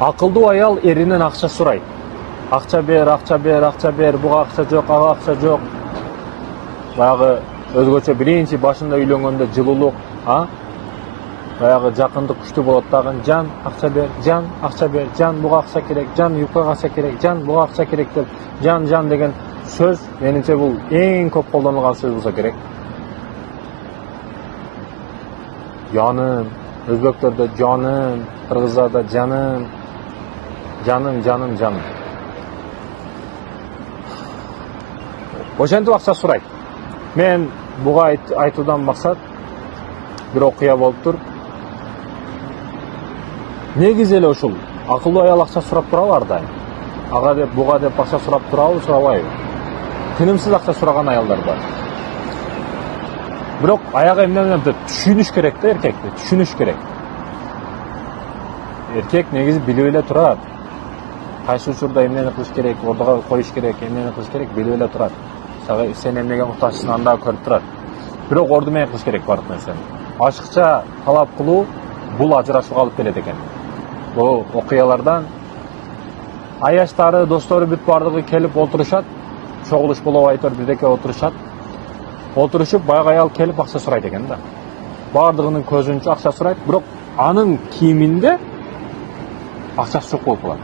Акылдуу аял эринен акча сурайт. Акча бер, акча бер, акча бер, буга акча жок, ага акча жок. Баягы өзгөчө биринчи башында үйлөнгөндө жылуулук, баягы жакындык күчтүү болот дагы. Жан, акча бер, жан, буга акча керек, жан, юкага акча керек, жан, буга акча керек деп, жан деген сөз менимче бул эң көп колдонулган сөз болсо керек. Жаным, өзбектөрдө жаным, кыргыздарда жаным, жаным. Ошентип акча сурайт. Мен буга айтуудан максат бир окуя болуптур. Негизи эле ушул. Акылдуу аял акча сурап турабы ар дайым? Ага деп, буга деп акча сурап турабы, сурабайбы? Тынымсыз акча сураган аялдар бар. Бирок аяга эмне менен түшүнүш керек да, эркекти түшүнүш керек. Эркек негизи билип эле турат. Кайсы учурда эмнени кылыш керек, ордого коюш керек, эмнени кылыш керек билип эле турат. Сен эмнеге муктажсың анда көрүп турат. Бирок орду менен кылыш керек бардык нерсени. Ашыкча талап кылуу бул ажырашууга алып келет экен. Бул окуялардан аяштары, достору бүт бардыгы келип отурушат. Чогулуш болуп айтор бирдеке отурушат. Отурушуп баягы аял келип акча сурайт экен да. Бардыгынын көзүнчө акча сурайт, бирок анын кийиминде акчасы жок болуп калат.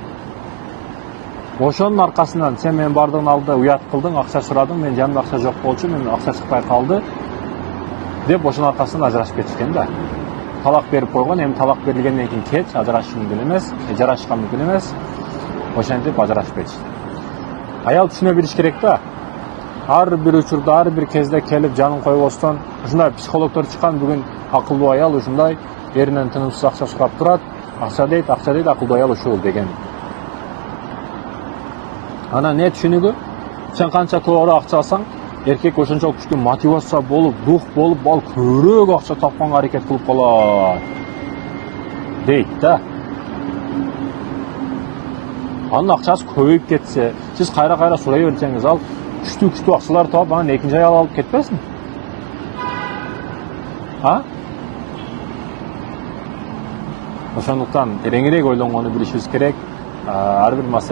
Ошонун аркасынан сен менин бардыгын алды, уят кылдың, акча сурадың, мен жанымда акча жок болчу, мен акча чыкпай калды деп ошонун аркасынан ажырашып кетишкен да. Талак берип койгон, эми талак берилгенден кийин кеч, ажырашыш мүмкүн эмес, жарашышка мүмкүн эмес. Ошентип ажырашып кетишти. Аял түшүнө билиш керек да. Ар бир учурда, ар бир кезде келип жанын койбостон, ушундай психологдор чыккан, бүгүн акылдуу аял ушундай эринен тынымсыз акча сурап турат, акча дейт, акылдуу аял ушул деген. Ана не түшүнүгү? Сен канча көбүрөөк акча алсаң, эркек ошончо күчтүү мотивация болуп, дух болуп, ал көбүрөөк акча тапканга аракет кылып калат. Дейт да. Анын акчасы көбөйүп кетсе, сиз кайра сурай берсеңиз, ал күчтүү акчалар таап, анан экинчи аял алып кетпесин? Ошондуктан тереңирээк ойлонгону билишибиз керек. Ар бир маселе